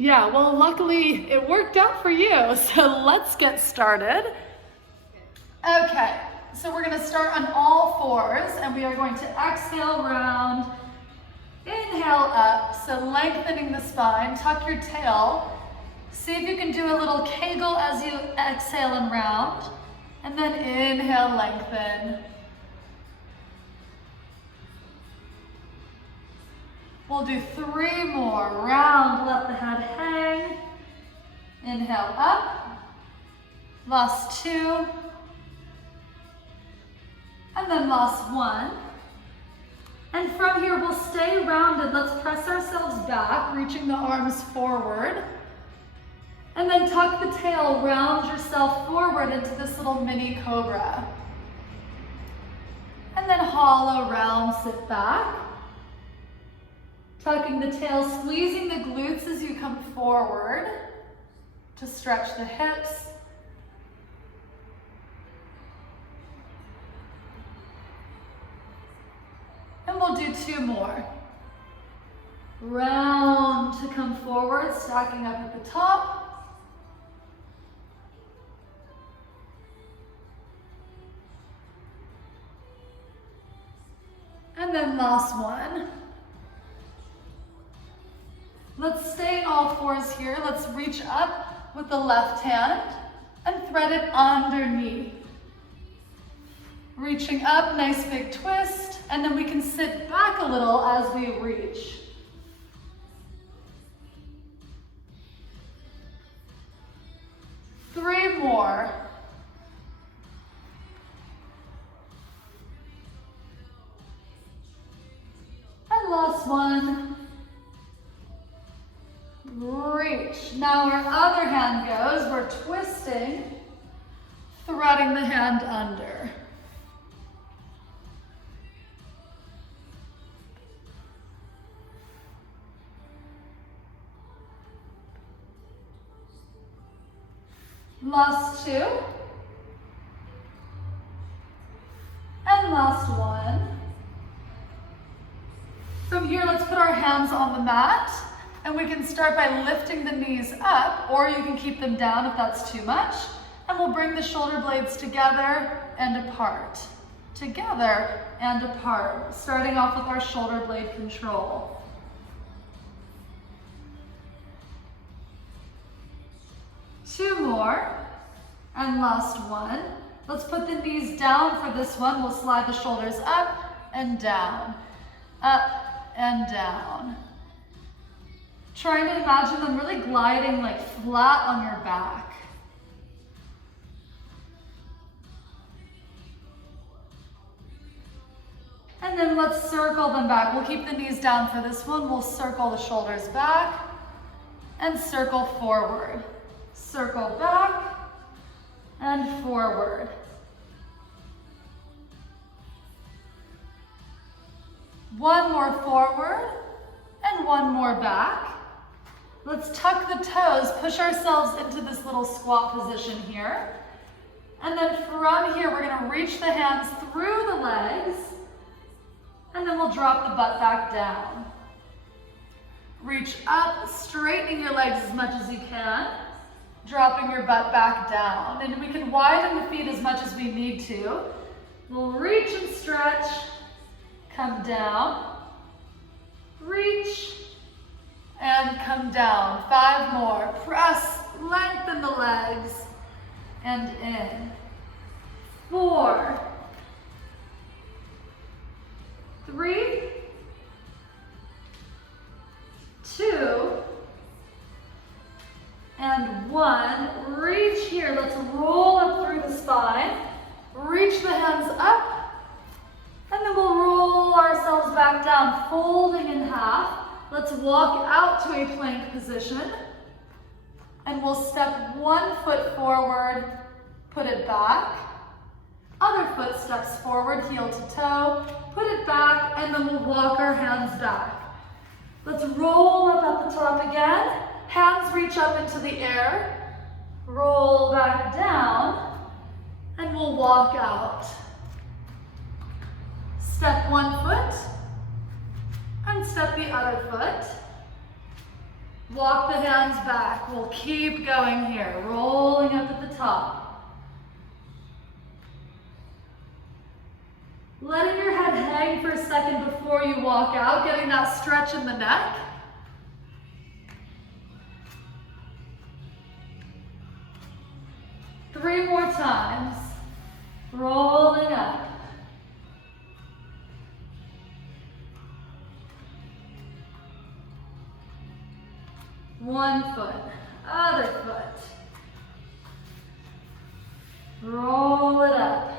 Yeah, well, luckily it worked out for you. So let's get started. Okay, so we're gonna start on all fours and we are going to exhale round, inhale up. So lengthening the spine, tuck your tail. See if you can do a little kegel as you exhale and round. And then inhale, lengthen. We'll do 3 more. Round, let the head hang. Inhale up. Last 2. And then last 1. And from here, we'll stay rounded. Let's press ourselves back, reaching the arms forward. And then tuck the tail, round yourself forward into this little mini cobra. And then hollow round, sit back. Tucking the tail, squeezing the glutes as you come forward to stretch the hips. And we'll do 2 more. Round to come forward, stacking up at the top. And then last one. Let's stay in all fours here. Let's reach up with the left hand and thread it underneath. Reaching up, nice big twist, and then we can sit back a little as we reach. Three more. And last one. Reach. Now our other hand goes, we're twisting, threading the hand under. Last 2. And last 1. From here, let's put our hands on the mat. And we can start by lifting the knees up, or you can keep them down if that's too much. And we'll bring the shoulder blades together and apart. Together and apart. Starting off with our shoulder blade control. Two more. And last one. Let's put the knees down for this one. We'll slide the shoulders up and down. Up and down. Trying to imagine them really gliding like flat on your back. And then let's circle them back. We'll keep the knees down for this one. We'll circle the shoulders back and circle forward. Circle back and forward. One more forward and one more back. Let's tuck the toes, push ourselves into this little squat position here. And then from here, we're gonna reach the hands through the legs, and then we'll drop the butt back down. Reach up, straightening your legs as much as you can, dropping your butt back down. And we can widen the feet as much as we need to. We'll reach and stretch, come down, reach, and come down. 5 more. Press, lengthen the legs, and in. 4, 3, 2, and 1. Reach here. Let's roll up through the spine. Reach the hands up, and then we'll roll ourselves back down, folding in half. Let's walk out to a plank position, and we'll step 1 foot forward, put it back. Other foot steps forward, heel to toe, put it back, and then we'll walk our hands back. Let's roll up at the top again. Hands reach up into the air, roll back down, and we'll walk out. Step 1 foot, and step the other foot. Walk the hands back. We'll keep going here, rolling up at the top. Letting your head hang for a second before you walk out, getting that stretch in the neck. Three more times. Rolling up. One foot, other foot. Roll it up.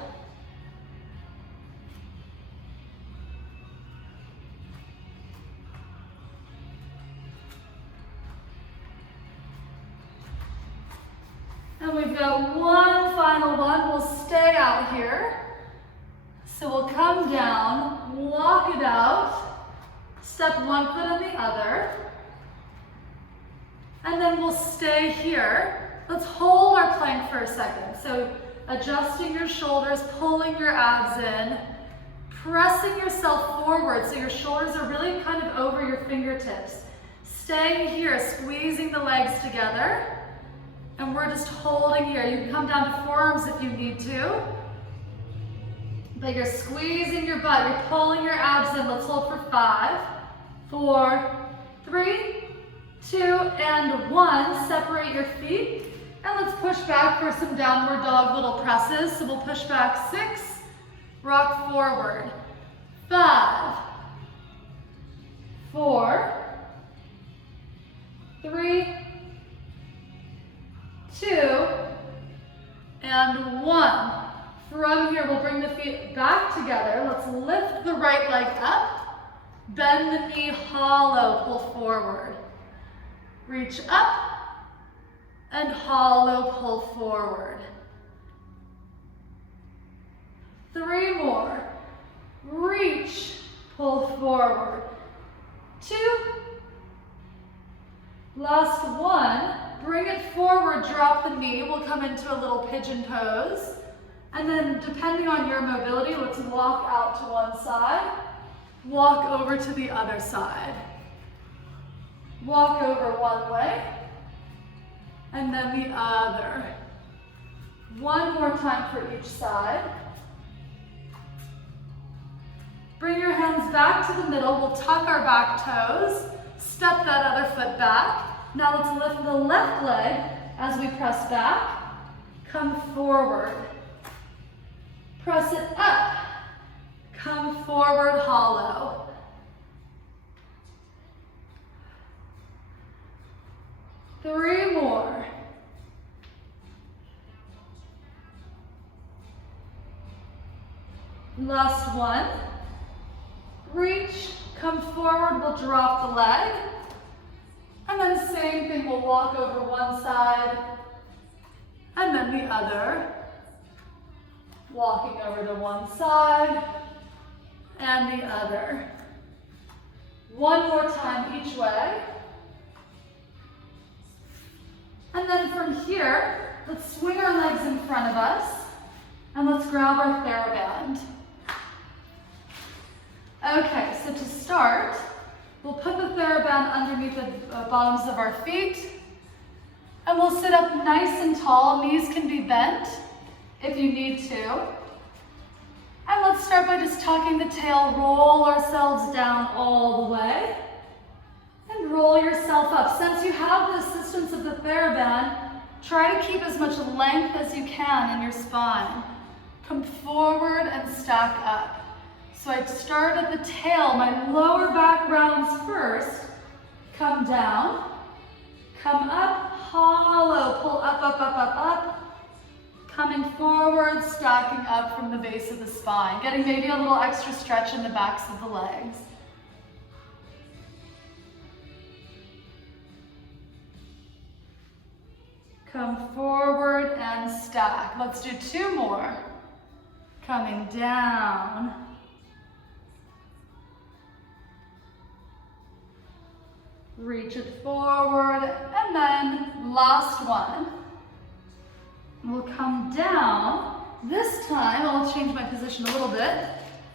And we've got one final one. We'll stay out here. So we'll come down, walk it out, step one foot on the other, and then we'll stay here. Let's hold our plank for a second. So adjusting your shoulders, pulling your abs in, pressing yourself forward so your shoulders are really kind of over your fingertips. Staying here, squeezing the legs together. And we're just holding here. You can come down to forearms if you need to. But you're squeezing your butt. You're pulling your abs in. Let's hold for 5, 4, 3, 2, and 1. Separate your feet. And let's push back for some downward dog little presses. So we'll push back 6, rock forward. 5, 4, 3, 2, and 1. From here, we'll bring the feet back together. Let's lift the right leg up. Bend the knee hollow, pull forward. Reach up and hollow, pull forward. 3 more. Reach, pull forward. 2. Last 1. Bring it forward, drop the knee. We'll come into a little pigeon pose. And then depending on your mobility, let's walk out to one side, walk over to the other side. Walk over one way, and then the other. One more time for each side. Bring your hands back to the middle. We'll tuck our back toes, step that other foot back. Now let's lift the left leg as we press back. Come forward. Press it up. Come forward, hollow. Three more. Last one. Reach, come forward, we'll drop the leg. And then same thing, we'll walk over one side and then the other. Walking over to one side and the other. One more time each way. And then from here, let's swing our legs in front of us and let's grab our TheraBand. Okay, so to start, we'll put the TheraBand underneath the bottoms of our feet and we'll sit up nice and tall. Knees can be bent if you need to. And let's start by just tucking the tail, roll ourselves down all the way, and roll yourself up. Since you have the assistance of the TheraBand, try to keep as much length as you can in your spine. Come forward and stack up. So I start at the tail, my lower back rounds first, come down, come up, hollow, pull up, up, up, up, up. Coming forward, stacking up from the base of the spine, getting maybe a little extra stretch in the backs of the legs. Come forward and stack. Let's do 2 more. Coming down. Reach it forward, and then last one. We'll come down. This time, I'll change my position a little bit.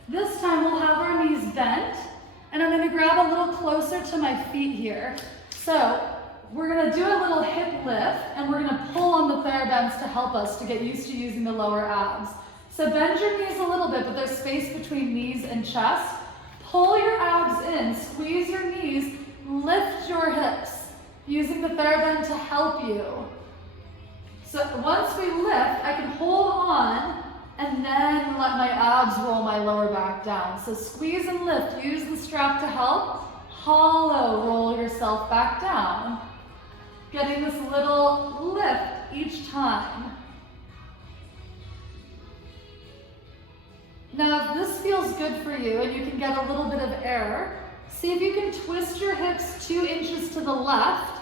This time we'll have our knees bent, and I'm gonna grab a little closer to my feet here. So We're gonna do a little hip lift and we're gonna pull on the TheraBands to help us to get used to using the lower abs. So bend your knees a little bit, but there's space between knees and chest. Pull your abs in, squeeze your knees, lift your hips, using the TheraBand to help you. So once we lift, I can hold on and then let my abs roll my lower back down. So squeeze and lift, use the strap to help. Hollow, roll yourself back down. Getting this little lift each time. Now, if this feels good for you and you can get a little bit of air, see if you can twist your hips 2 inches to the left,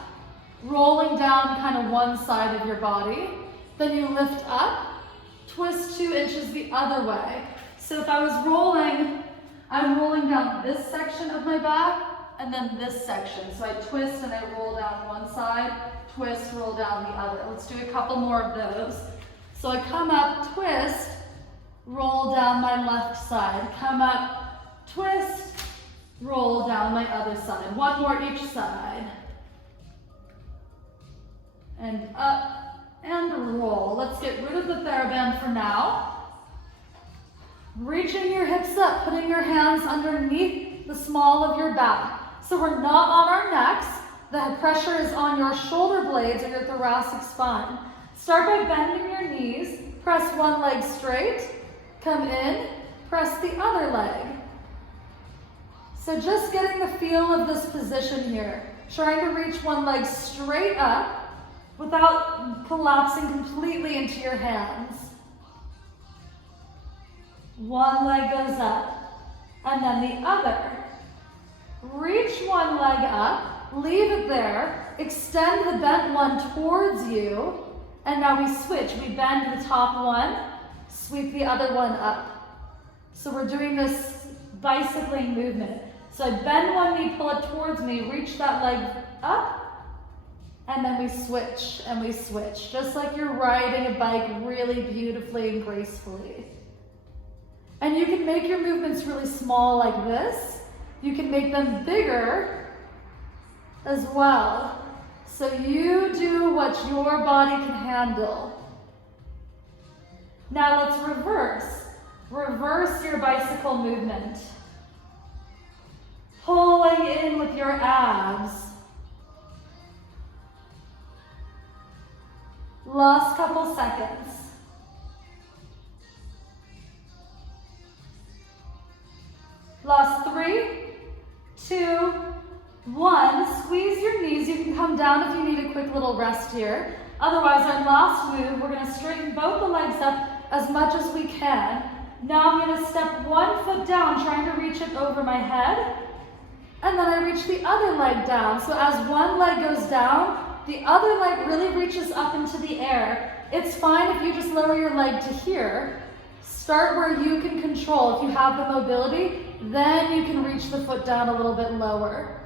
rolling down kind of one side of your body. Then you lift up, twist 2 inches the other way. So if I was rolling, I'm rolling down this section of my back and then this section. So I twist and I roll down one side, twist, roll down the other. Let's do a couple more of those. So I come up, twist, roll down my left side. Come up, twist, roll down my other side. One more each side. And up and roll. Let's get rid of the TheraBand for now. Reaching your hips up, putting your hands underneath the small of your back. So we're not on our necks. The pressure is on your shoulder blades or your thoracic spine. Start by bending your knees. Press one leg straight. Come in. Press the other leg. So just getting the feel of this position here. Trying to reach one leg straight up without collapsing completely into your hands. One leg goes up, and then the other. Reach one leg up, leave it there, extend the bent one towards you, and now we switch. We bend the top one, sweep the other one up. So we're doing this bicycling movement. So I bend one knee, pull it towards me, reach that leg up, and then we switch and we switch. Just like you're riding a bike really beautifully and gracefully. And you can make your movements really small like this. You can make them bigger as well. So you do what your body can handle. Now let's reverse. Reverse your bicycle movement. Pulling in with your abs. Last couple seconds. Last 3, 2, 1. Squeeze your knees. You can come down if you need a quick little rest here. Otherwise, our last move, we're going to straighten both the legs up as much as we can. Now I'm going to step one foot down, trying to reach it over my head. And then I reach the other leg down. So as one leg goes down, the other leg really reaches up into the air. It's fine if you just lower your leg to here. Start where you can control. If you have the mobility, then you can reach the foot down a little bit lower.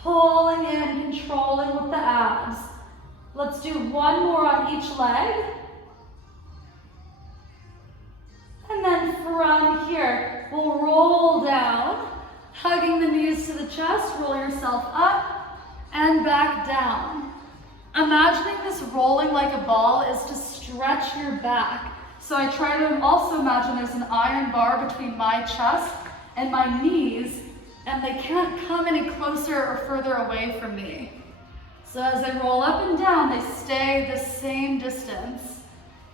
Pulling in, controlling with the abs. Let's do one more on each leg. And then from here, we'll roll down, hugging the knees to the chest, roll yourself up and back down. Imagining this rolling like a ball is to stretch your back. So I try to also imagine there's an iron bar between my chest and my knees, and they can't come any closer or further away from me. So as I roll up and down, they stay the same distance.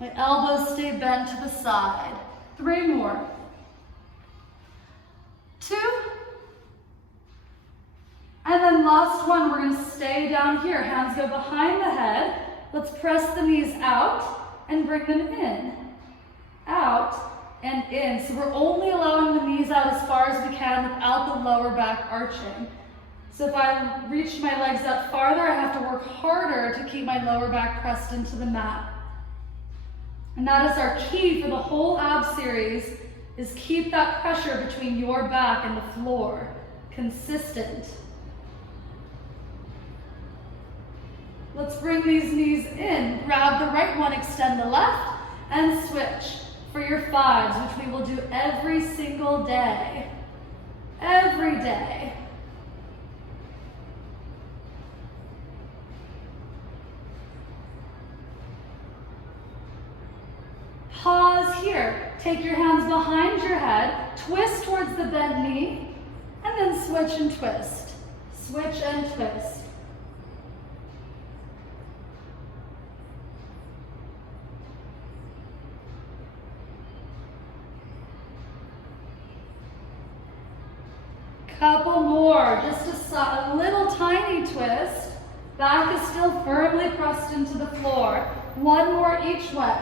My elbows stay bent to the side. 3 more. 2. And then last one, we're gonna stay down here. Hands go behind the head. Let's press the knees out and bring them in. Out and in. So we're only allowing the knees out as far as we can without the lower back arching. So if I reach my legs up farther, I have to work harder to keep my lower back pressed into the mat. And that is our key for the whole ab series, is keep that pressure between your back and the floor. Consistent. Let's bring these knees in. Grab the right one, extend the left, and switch for your 5s, which we will do every single day. Every day. take your hands behind your head, twist towards the bent knee, and then switch and twist. Switch and twist. Couple more, just a little tiny twist. Back is still firmly pressed into the floor. One more each way.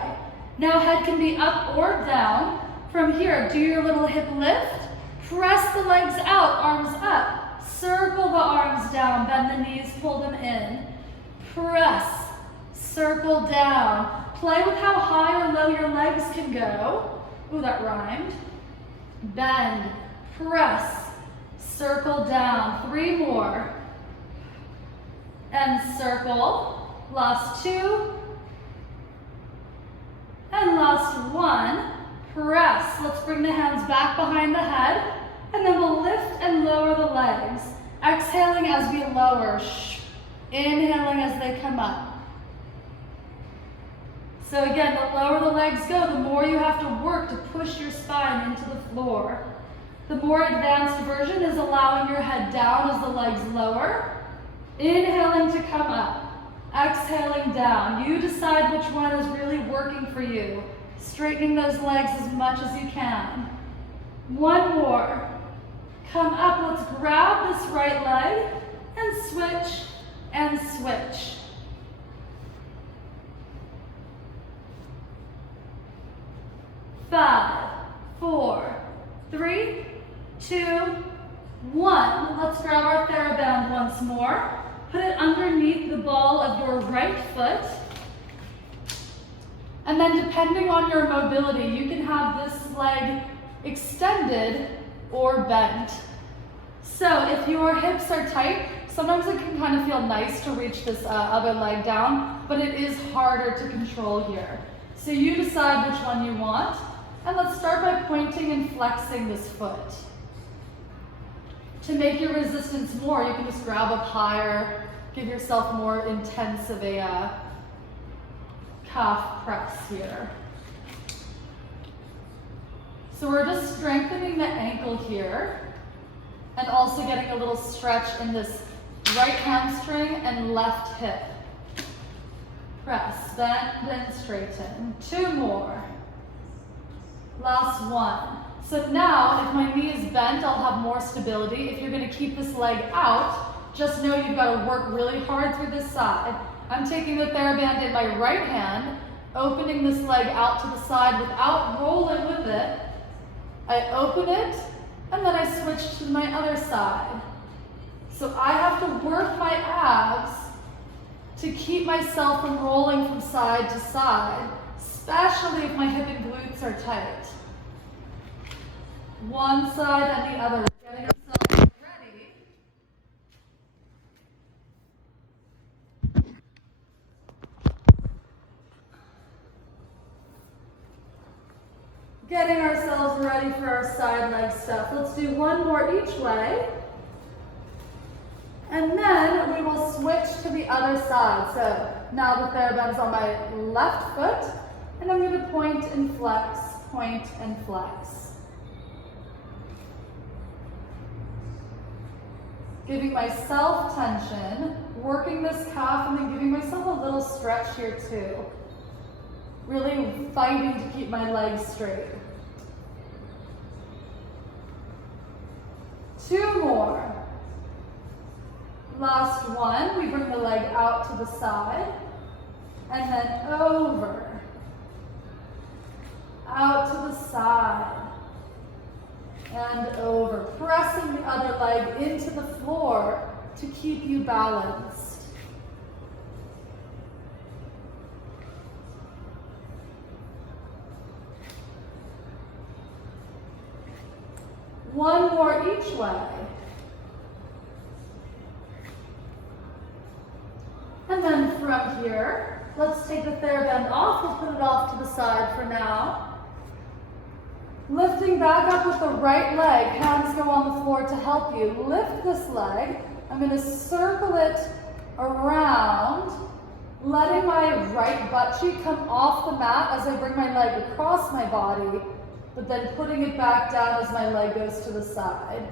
Now head can be up or down. From here, do your little hip lift. Press the legs out, arms up. Circle the arms down, bend the knees, pull them in. Press, circle down. Play with how high or low your legs can go. Ooh, that rhymed. Bend, press, circle down. 3 more. And circle. Last 2. And last 1. Press. Let's bring the hands back behind the head. And then we'll lift and lower the legs. Exhaling as we lower. Inhaling as they come up. So again, the lower the legs go, the more you have to work to push your spine into the floor. The more advanced version is allowing your head down as the legs lower. Inhaling to come up. Exhaling down. You decide which one is really working for you. Straightening those legs as much as you can. 1 more. Come up, let's grab this right leg and switch and switch. Five, 4, 3, 2, 1. Let's grab our TheraBand once more. Put it underneath the ball of your right foot. And then depending on your mobility, you can have this leg extended or bent. So if your hips are tight, sometimes it can kind of feel nice to reach this other leg down, but it is harder to control here. So you decide which one you want. And let's start by pointing and flexing this foot. To make your resistance more, you can just grab up higher, give yourself more intense of a calf press here. So we're just strengthening the ankle here and also getting a little stretch in this right hamstring and left hip. Press, bend, and straighten. 2 more. Last 1. So now, if my knee is bent, I'll have more stability. If you're going to keep this leg out, just know you've got to work really hard through this side. I'm taking the TheraBand in my right hand, opening this leg out to the side without rolling with it. I open it, and then I switch to my other side. So I have to work my abs to keep myself from rolling from side to side, especially if my hip and glutes are tight. One side and the other. Getting ourselves ready. Getting ourselves ready for our side leg stuff. Let's do 1 more each way. And then we will switch to the other side. So now the TheraBand's on my left foot, and I'm going to point and flex, point and flex. Giving myself tension, working this calf, and then giving myself a little stretch here too. Really fighting to keep my legs straight. 2 more. Last 1, we bring the leg out to the side, and then over. Out to the side. And over, pressing the other leg into the floor to keep you balanced. One more each way. And then from here, let's take the TheraBand off. We'll put it off to the side for now. Lifting back up with the right leg, hands go on the floor to help you. Lift this leg. I'm going to circle it around, letting my right butt cheek come off the mat as I bring my leg across my body but then putting it back down as my leg goes to the side.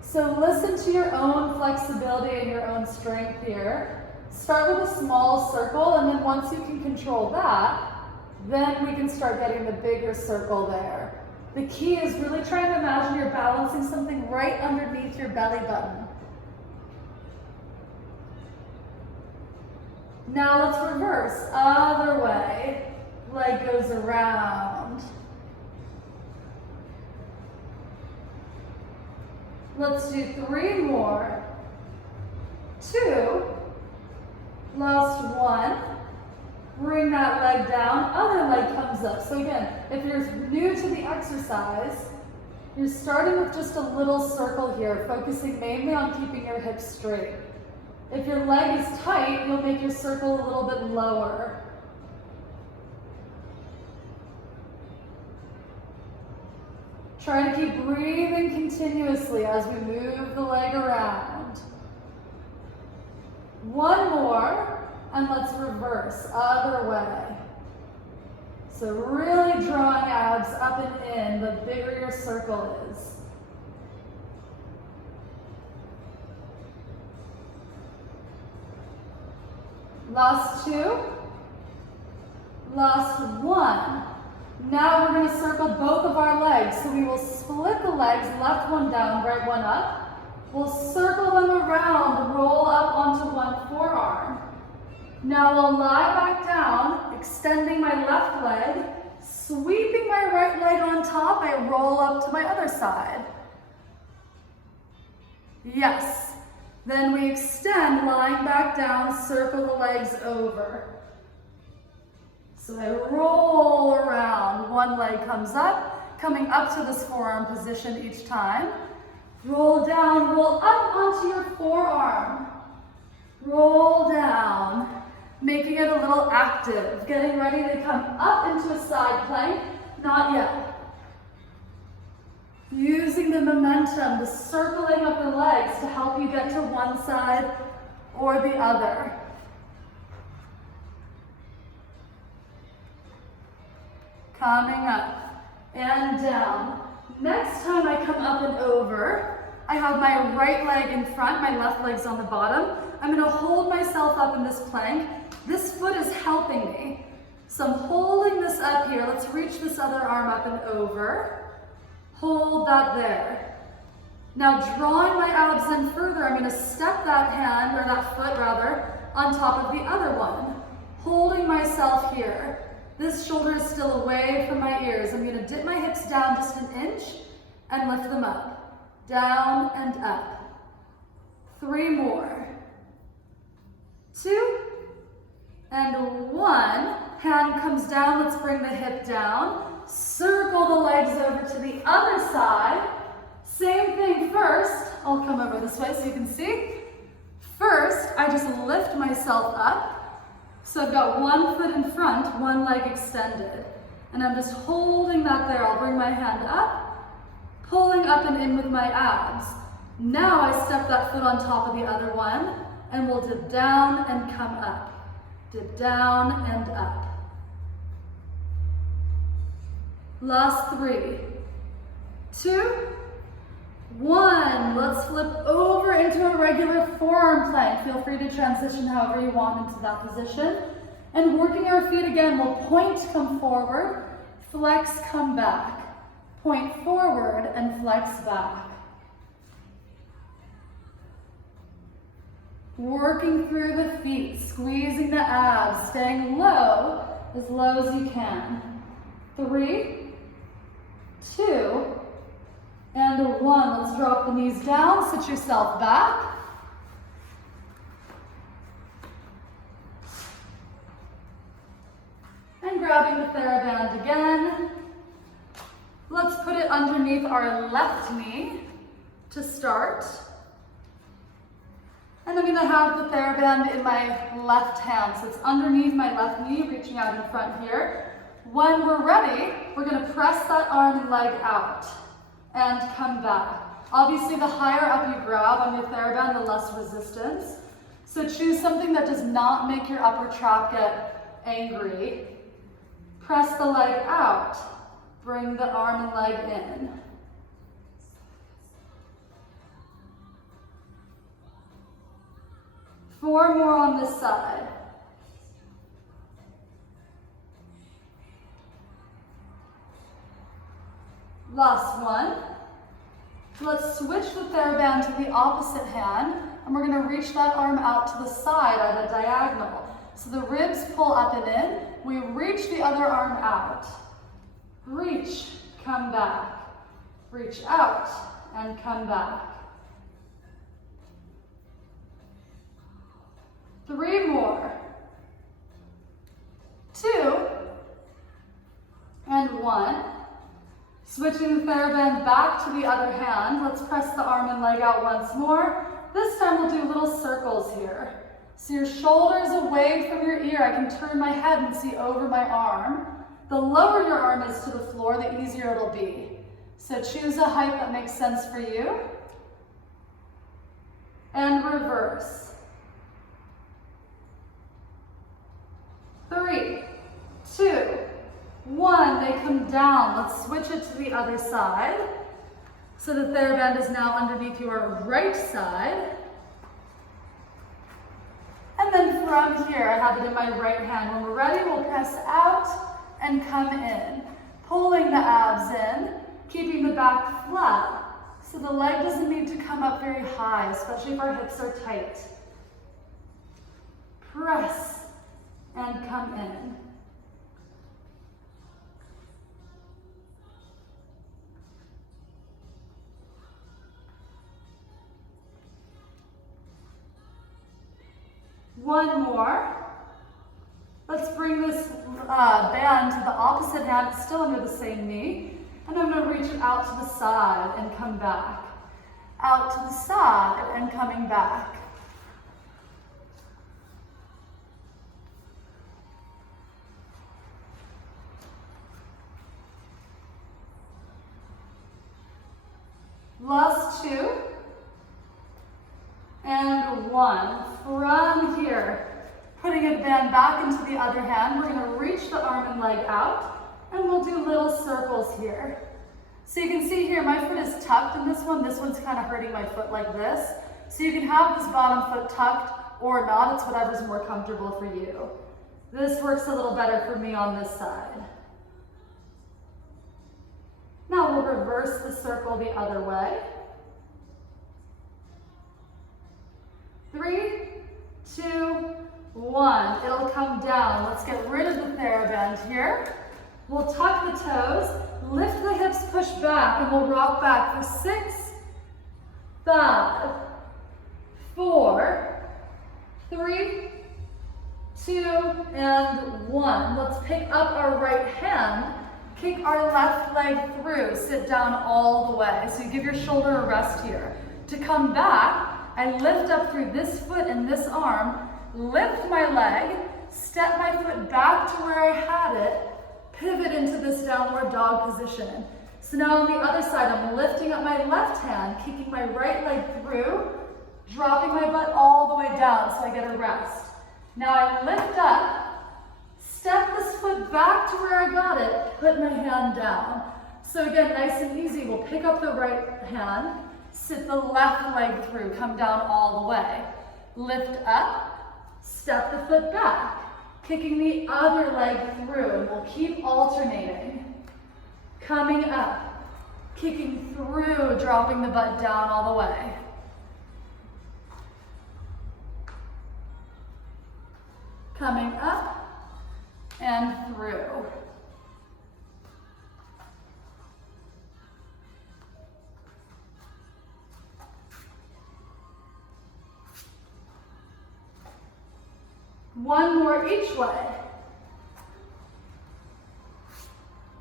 So listen to your own flexibility and your own strength here. Start with a small circle, and then once you can control that, then we can start getting the bigger circle there. The key is really trying to imagine you're balancing something right underneath your belly button. Now let's reverse, other way. Leg goes around. Let's do 3 more. 2. Last 1. Bring that leg down, other leg comes up. So again, if you're new to the exercise, you're starting with just a little circle here, focusing mainly on keeping your hips straight. If your leg is tight, you'll make your circle a little bit lower. Try to keep breathing continuously as we move the leg around. 1 more. And let's reverse, other way. So really drawing abs up and in, the bigger your circle is. Last 2. Last 1. Now we're going to circle both of our legs. So we will split the legs, left one down, right one up. We'll circle them around, roll up onto one forearm. Now I'll lie back down, extending my left leg, sweeping my right leg on top, I roll up to my other side. Yes. Then we extend, lying back down, circle the legs over. So I roll around, one leg comes up, coming up to this forearm position each time. Roll down, roll up onto your forearm. Roll down. Making it a little active, getting ready to come up into a side plank, not yet. Using the momentum, the circling of the legs to help you get to one side or the other. Coming up and down. Next time I come up and over, I have my right leg in front, my left leg's on the bottom. I'm going to hold myself up in this plank. This foot is helping me. So I'm holding this up here. Let's reach this other arm up and over. Hold that there. Now drawing my abs in further, I'm going to step that hand, or that foot rather, on top of the other one. Holding myself here. This shoulder is still away from my ears. I'm going to dip my hips down just an inch and lift them up. Down and up. 3 more. 2. And 1, hand comes down, let's bring the hip down, circle the legs over to the other side. Same thing first, I'll come over this way so you can see. First, I just lift myself up. So I've got one foot in front, one leg extended. And I'm just holding that there. I'll bring my hand up, pulling up and in with my abs. Now I step that foot on top of the other one, and we'll dip down and come up. Dip down and up. Last 3, 2, 1. Let's flip over into a regular forearm plank. Feel free to transition however you want into that position. And working our feet again, we'll point, come forward, flex, come back. Point forward and flex back. Working through the feet, squeezing the abs, staying low as you can. 3, 2, and 1. Let's drop the knees down, sit yourself back. And grabbing the TheraBand again. Let's put it underneath our left knee to start. And I'm going to have the TheraBand in my left hand. So it's underneath my left knee, reaching out in front here. When we're ready, we're going to press that arm and leg out and come back. Obviously, the higher up you grab on your TheraBand, the less resistance. So choose something that does not make your upper trap get angry. Press the leg out Bring the arm and leg in. Four more on this side. Last one. Let's switch the TheraBand to the opposite hand, and we're going to reach that arm out to the side at a diagonal. So the ribs pull up and in. We reach the other arm out. Reach, come back. Reach out and come back. 3 more. 2 and 1. Switching the TheraBand back to the other hand. Let's press the arm and leg out once more. This time we'll do little circles here. So your shoulder is away from your ear. I can turn my head and see over my arm. The lower your arm is to the floor, the easier it'll be. So choose a height that makes sense for you. And reverse. 3, 2, 1. They come down. Let's switch it to the other side. So the TheraBand is now underneath your right side. And then from here, I have it in my right hand. When we're ready, we'll press out and come in. Pulling the abs in, keeping the back flat. So the leg doesn't need to come up very high, especially if our hips are tight. Press and come in. One more. Let's bring this band to the opposite hand. It's still under the same knee. And I'm going to reach it out to the side and come back. Out to the side and coming back. Last 2. And 1. From here, putting a band back into the other hand, we're going to reach the arm and leg out, and we'll do little circles here. So you can see here, my foot is tucked in this one. This one's kind of hurting my foot like this. So you can have this bottom foot tucked or not. It's whatever's more comfortable for you. This works a little better for me on this side. Now we'll reverse the circle the other way. 3, 2, 1. It'll come down. Let's get rid of the TheraBand here. We'll tuck the toes, lift the hips, push back, and we'll rock back for 6, 5, 4, 3, 2, and 1. Let's pick up our right hand, kick our left leg through, sit down all the way. So you give your shoulder a rest here. To come back, I lift up through this foot and this arm, lift my leg, step my foot back to where I had it, pivot into this downward dog position. So now on the other side, I'm lifting up my left hand, kicking my right leg through, dropping my butt all the way down so I get a rest. Now I lift up, step this foot back to where I got it, put my hand down. So again, nice and easy, we'll pick up the right hand, sit the left leg through, come down all the way. Lift up, step the foot back, kicking the other leg through, and we'll keep alternating. Coming up, kicking through, dropping the butt down all the way. Coming up and through. One more each way.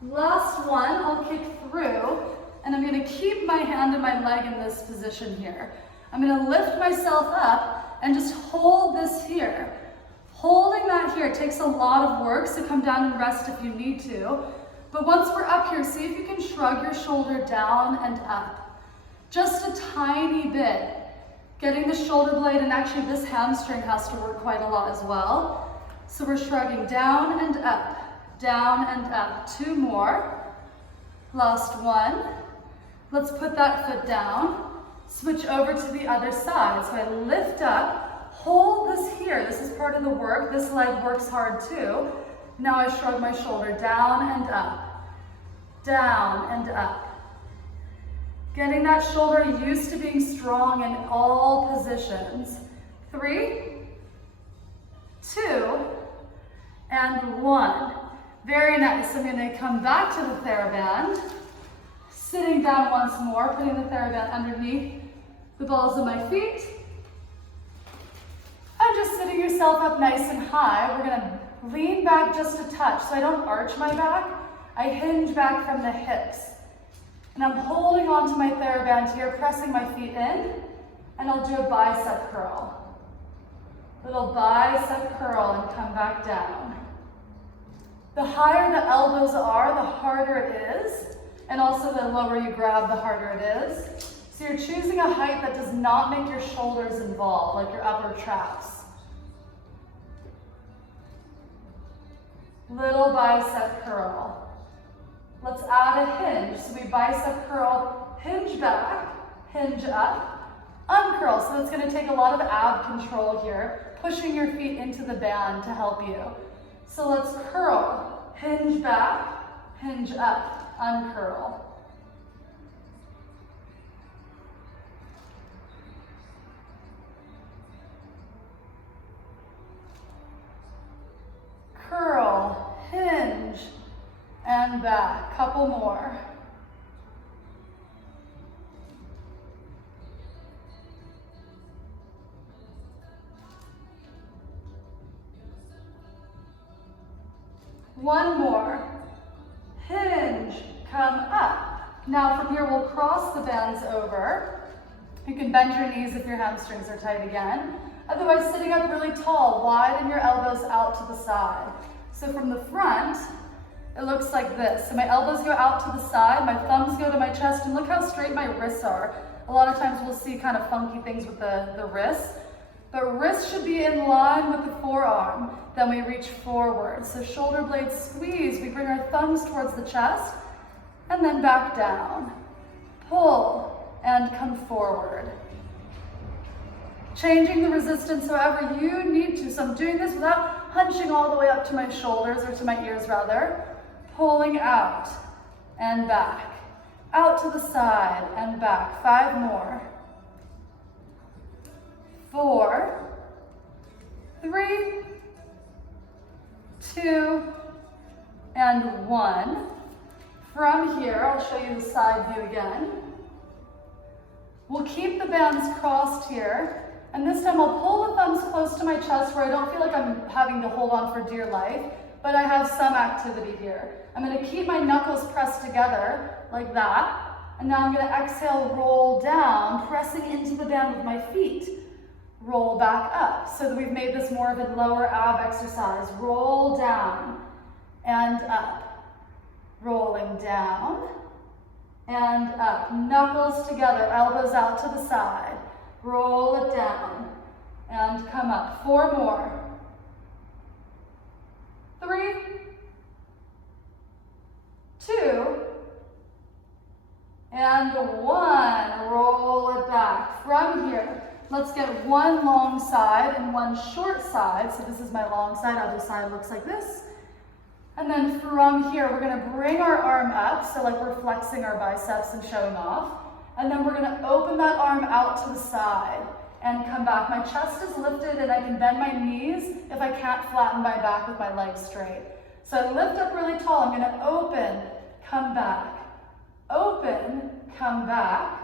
Last one, I'll kick through, and I'm going to keep my hand and my leg in this position here. I'm going to lift myself up and just hold this here. Holding that here takes a lot of work, so come down and rest if you need to. But once we're up here, see if you can shrug your shoulder down and up. Just a tiny bit. Getting the shoulder blade, and actually this hamstring has to work quite a lot as well. So we're shrugging down and up, down and up. 2 more. Last one. Let's put that foot down. Switch over to the other side. So I lift up, hold this here. This is part of the work. This leg works hard too. Now I shrug my shoulder down and up, down and up. Getting that shoulder used to being strong in all positions. 3, 2, and 1. Very nice. I'm going to come back to the TheraBand. Sitting down once more, putting the TheraBand underneath the balls of my feet. And just sitting yourself up nice and high. We're going to lean back just a touch so I don't arch my back. I hinge back from the hips. And I'm holding on to my TheraBand here, pressing my feet in, and I'll do a bicep curl. Little bicep curl and come back down. The higher the elbows are, the harder it is. And also the lower you grab, the harder it is. So you're choosing a height that does not make your shoulders involved, like your upper traps. Little bicep curl. Let's add a hinge. So we bicep curl, hinge back, hinge up, uncurl. So that's going to take a lot of ab control here, pushing your feet into the band to help you. So let's curl, hinge back, hinge up, uncurl. Curl, hinge, and back. Couple more. One more. Hinge, come up. Now from here we'll cross the bands over. You can bend your knees if your hamstrings are tight again. Otherwise, sitting up really tall, widen your elbows out to the side. So from the front, it looks like this. So my elbows go out to the side, my thumbs go to my chest, and look how straight my wrists are. A lot of times we'll see kind of funky things with the wrists. But wrists should be in line with the forearm. Then we reach forward. So shoulder blades squeeze. We bring our thumbs towards the chest, and then back down. Pull, and come forward. Changing the resistance however you need to. So I'm doing this without hunching all the way up to my shoulders, or to my ears rather. Pulling out and back. Out to the side and back. 5 more. 4, 3, 2, and 1. From here, I'll show you the side view again. We'll keep the bands crossed here. And this time I'll pull the thumbs close to my chest where I don't feel like I'm having to hold on for dear life, but I have some activity here. I'm going to keep my knuckles pressed together like that. And now I'm going to exhale, roll down, pressing into the band with my feet. Roll back up so that we've made this more of a lower ab exercise. Roll down and up. Rolling down and up. Knuckles together, elbows out to the side. Roll it down and come up. 4 more. 3, 2, and 1. Roll it back. From here, let's get one long side and one short side. So this is my long side, other side looks like this. And then from here, we're gonna bring our arm up, so like we're flexing our biceps and showing off. And then we're gonna open that arm out to the side and come back. My chest is lifted and I can bend my knees if I can't flatten my back with my legs straight. So I lift up really tall, I'm gonna open, come back. Open, come back.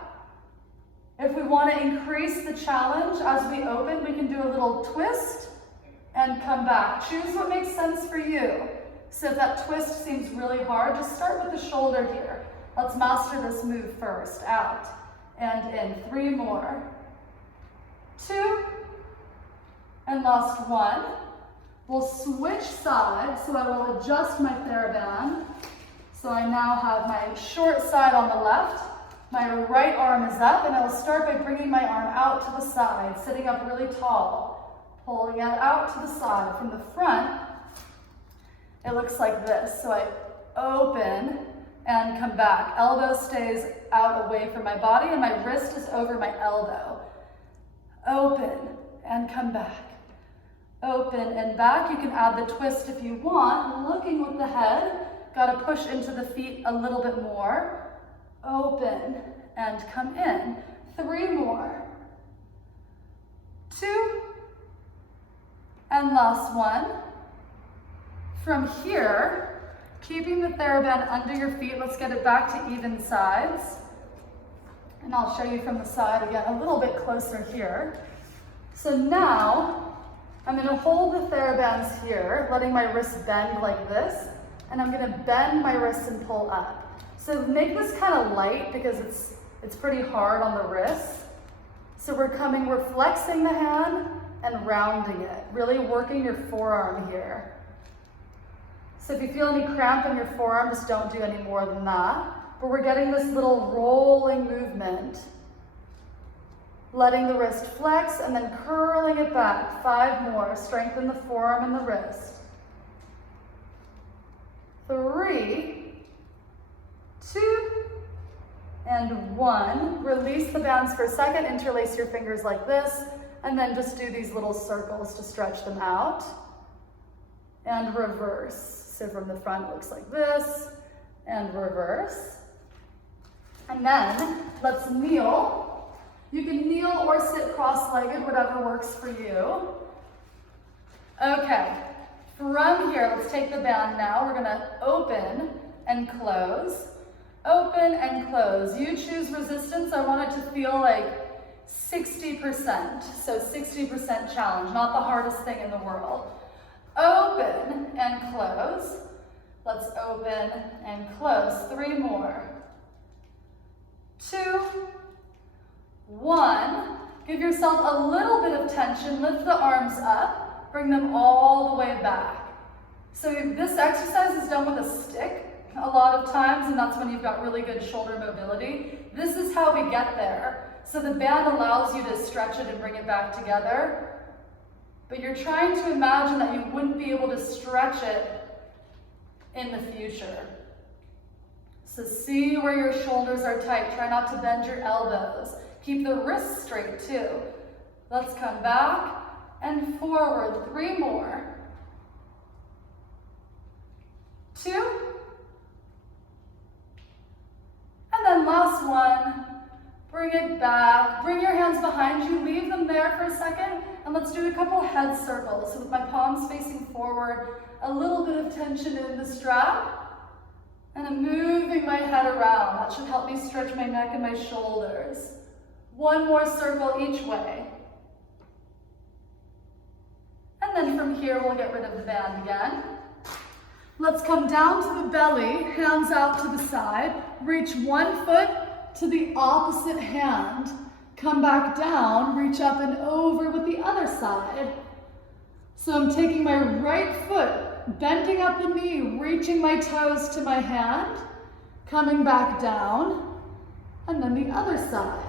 If we wanna increase the challenge as we open, we can do a little twist and come back. Choose what makes sense for you. So if that twist seems really hard, just start with the shoulder here. Let's master this move first. Out and in. 3 more. 2, and last 1. We'll switch sides, so I will adjust my TheraBand. So I now have my short side on the left, my right arm is up, and I will start by bringing my arm out to the side, sitting up really tall, pulling it out to the side. From the front, it looks like this. So I open, and come back. Elbow stays out away from my body and my wrist is over my elbow. Open and come back. Open and back. You can add the twist if you want, looking with the head. Got to push into the feet a little bit more. Open and come in. 3 more. 2. And last one. From here, keeping the TheraBand under your feet, let's get it back to even sides. And I'll show you from the side again, a little bit closer here. So now, I'm gonna hold the TheraBands here, letting my wrists bend like this, and I'm gonna bend my wrists and pull up. So make this kind of light because it's pretty hard on the wrists. So we're flexing the hand and rounding it, really working your forearm here. So if you feel any cramp in your forearm, just don't do any more than that. But we're getting this little rolling movement. Letting the wrist flex and then curling it back. 5 more. Strengthen the forearm and the wrist. 3, 2, and 1. Release the bands for a second. Interlace your fingers like this. And then just do these little circles to stretch them out. And reverse. So from the front, it looks like this. And reverse. And then let's kneel. You can kneel or sit cross-legged, whatever works for you. Okay, from here, let's take the band now. We're gonna open and close. Open and close. You choose resistance. I want it to feel like 60%. So 60% challenge, not the hardest thing in the world. Open and close. Let's open and close. 3 more. 2, 1. Give yourself a little bit of tension. Lift the arms up. Bring them all the way back. So this exercise is done with a stick a lot of times, and that's when you've got really good shoulder mobility. This is how we get there. So the band allows you to stretch it and bring it back together. But you're trying to imagine that you wouldn't be able to stretch it in the future. So see where your shoulders are tight. Try not to bend your elbows. Keep the wrists straight too. Let's come back and forward. 3 more. 2. And then last one. Bring it back. Bring your hands behind you. Leave them there for a second. And let's do a couple head circles. So with my palms facing forward, a little bit of tension in the strap. And I'm moving my head around. That should help me stretch my neck and my shoulders. 1 more circle each way. And then from here, we'll get rid of the band again. Let's come down to the belly, hands out to the side. Reach 1 foot to the opposite hand. Come back down, reach up and over with the other side. So I'm taking my right foot, bending up the knee, reaching my toes to my hand, coming back down, and then the other side.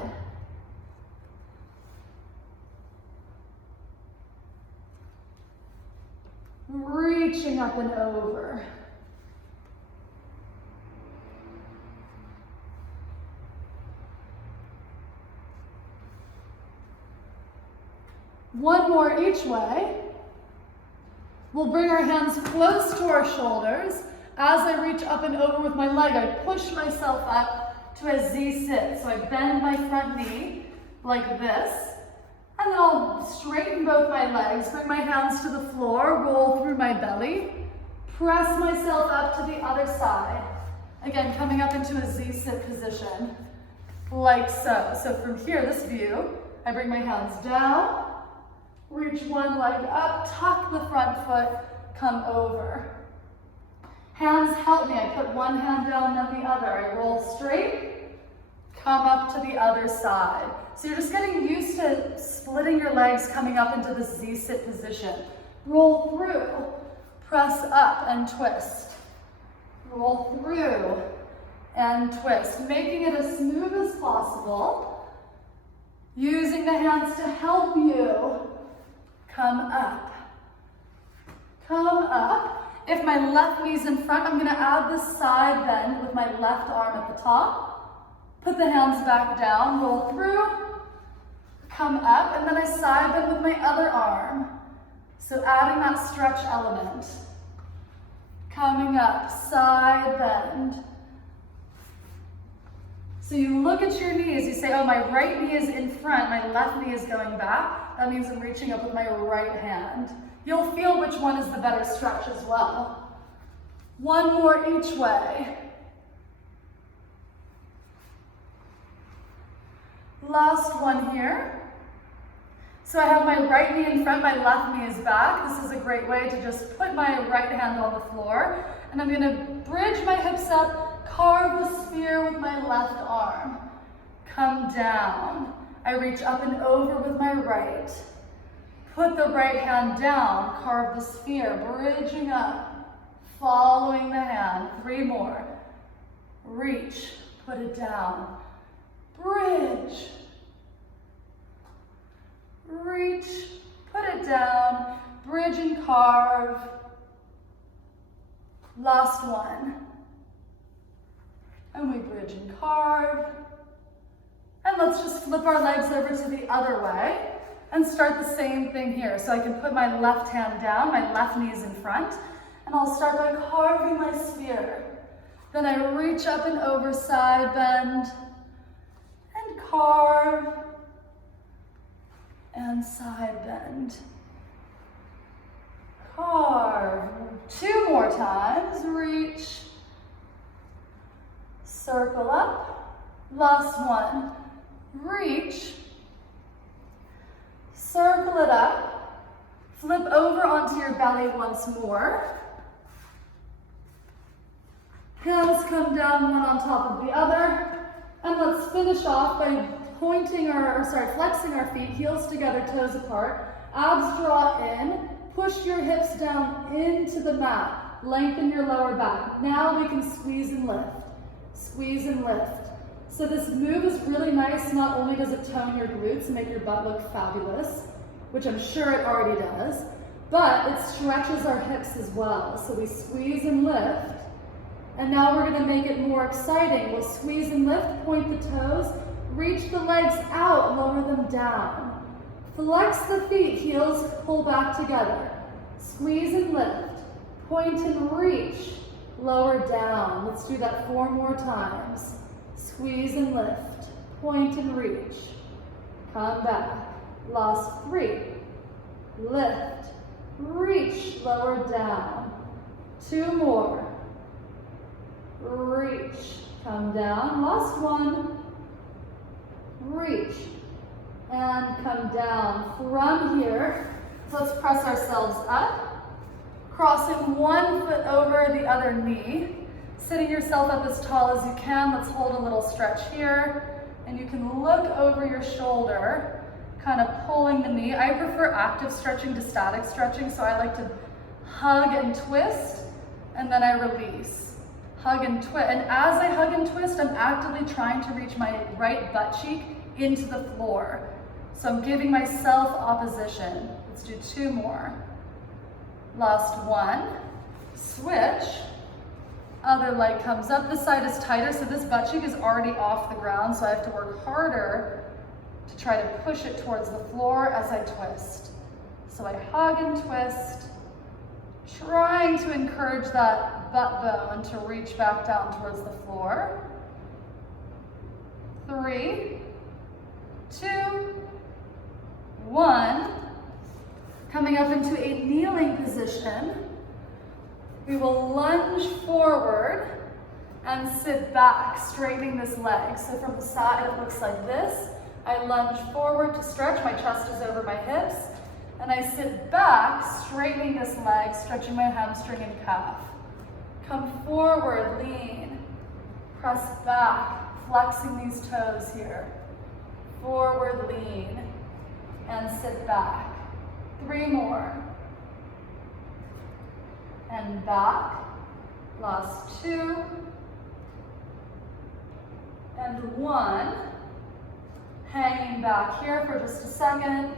Reaching up and over. One more each way. We'll bring our hands close to our shoulders. As I reach up and over with my leg, I push myself up to a Z sit. So I bend my front knee like this. And then I'll straighten both my legs, bring my hands to the floor, roll through my belly, press myself up to the other side. Again, coming up into a Z sit position, like so. So from here, this view, I bring my hands down, reach one leg up, tuck the front foot, come over. Hands help me. I put one hand down, then the other. I roll straight, come up to the other side. So you're just getting used to splitting your legs, coming up into this Z-sit position. Roll through, press up and twist. Roll through and twist, making it as smooth as possible. Using the hands to help you come up. Come up. If my left knee's in front, I'm gonna add the side bend with my left arm at the top. Put the hands back down, roll through, come up, and then I side bend with my other arm. So adding that stretch element. Coming up, side bend. So you look at your knees, you say, oh, my right knee is in front, my left knee is going back. That means I'm reaching up with my right hand. You'll feel which one is the better stretch as well. One more each way. Last one here. So I have my right knee in front, my left knee is back. This is a great way to just put my right hand on the floor. And I'm gonna bridge my hips up, carve the sphere with my left arm. Come down. I reach up and over with my right. Put the right hand down, carve the sphere, bridging up, following the hand. 3 more. Reach, put it down. Bridge. Reach, put it down, bridge and carve. Last one. And we bridge and carve. And let's just flip our legs over to the other way and start the same thing here. So I can put my left hand down, my left knee is in front, and I'll start by carving my sphere. Then I reach up and over, side bend, and carve, and side bend. Carve. 2 more times. Reach. Circle up. Last one. Reach. Circle it up. Flip over onto your belly once more. Hands come down one on top of the other. And let's finish off by flexing our feet, heels together, toes apart. Abs draw in. Push your hips down into the mat. Lengthen your lower back. Now we can squeeze and lift. Squeeze and lift. So this move is really nice. Not only does it tone your glutes and make your butt look fabulous, which I'm sure it already does, but it stretches our hips as well. So we squeeze and lift. And now we're gonna make it more exciting. We'll squeeze and lift, point the toes, reach the legs out, lower them down. Flex the feet, heels pull back together. Squeeze and lift, point and reach, lower down. Let's do that 4 more times. Squeeze and lift, point and reach. Come back. Last 3. Lift, reach, lower down. 2 more. Reach, come down. Last one. Reach, and come down. From here, let's press ourselves up, crossing one foot over the other knee, sitting yourself up as tall as you can. Let's hold a little stretch here, and you can look over your shoulder, kind of pulling the knee. I prefer active stretching to static stretching, so I like to hug and twist, and then I release. Hug and twist, and as I hug and twist, I'm actively trying to reach my right butt cheek into the floor. So I'm giving myself opposition. Let's do 2 more. Last one. Switch. Other leg comes up. This side is tighter, so this butt cheek is already off the ground, so I have to work harder to try to push it towards the floor as I twist. So I hug and twist, trying to encourage that butt bone to reach back down towards the floor. 3, 2, 1. Coming up into a kneeling position. We will lunge forward and sit back, straightening this leg. So from the side, it looks like this. I lunge forward to stretch, my chest is over my hips, and I sit back, straightening this leg, stretching my hamstring and calf. Come forward, lean, press back, flexing these toes here. Forward, lean, and sit back. 3 more. And back. Last 2. And 1. Hanging back here for just a second.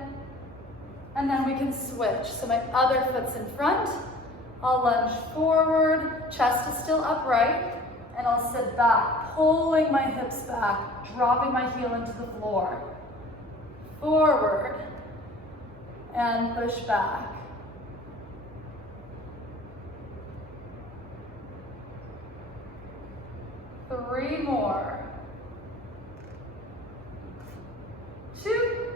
And then we can switch. So my other foot's in front, I'll lunge forward, chest is still upright, and I'll sit back, pulling my hips back, dropping my heel into the floor. Forward, and push back. Three more. 2.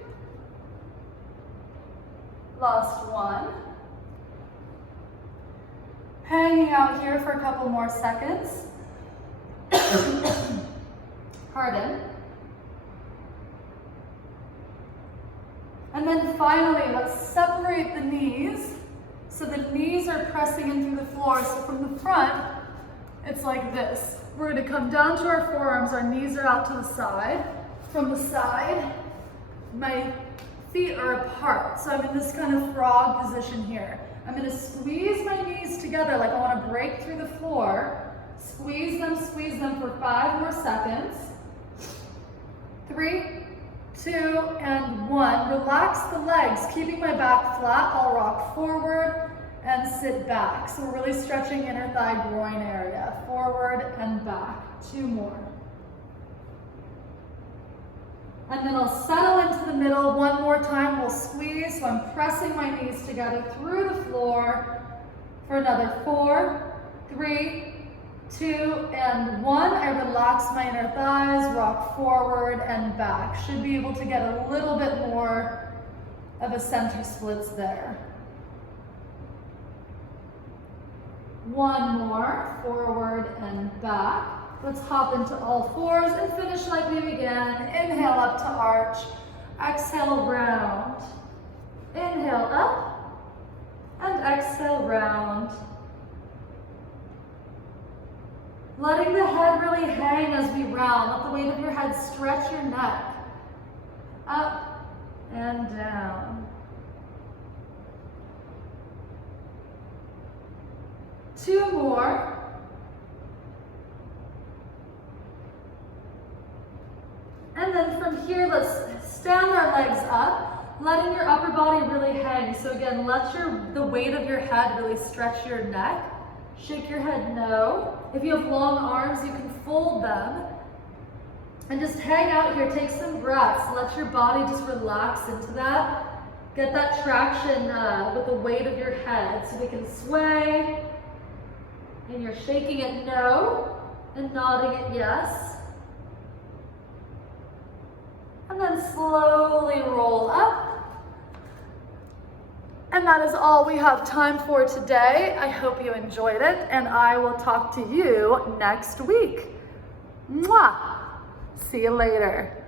Last one. Hanging out here for a couple more seconds. Pardon. And then finally, let's separate the knees. So the knees are pressing in through the floor. So from the front, it's like this. We're going to come down to our forearms. Our knees are out to the side. From the side, my feet are apart. So I'm in this kind of frog position here. I'm going to squeeze my knees together like I want to break through the floor. Squeeze them for 5 more seconds. 3, 2, and 1. Relax the legs, keeping my back flat. I'll rock forward and sit back. So we're really stretching inner thigh groin area. Forward and back. 2 more. And then I'll settle into the middle. 1 more time, we'll squeeze. So I'm pressing my knees together through the floor for another 4, 3, 2, and 1. I relax my inner thighs, rock forward and back. Should be able to get a little bit more of a center splits there. 1 more, forward and back. Let's hop into all fours and finish like we began. Inhale up to arch, exhale round. Inhale up, and exhale round. Letting the head really hang as we round. Let the weight of your head stretch your neck. Up and down. 2 more. And then from here, let's stand our legs up, letting your upper body really hang. So again, let the weight of your head really stretch your neck. Shake your head no. If you have long arms, you can fold them. And just hang out here, take some breaths. Let your body just relax into that. Get that traction with the weight of your head so we can sway. And you're shaking it no and nodding it yes. And then slowly roll up. And that is all we have time for today. I hope you enjoyed it, and I will talk to you next week. Mwah! See you later.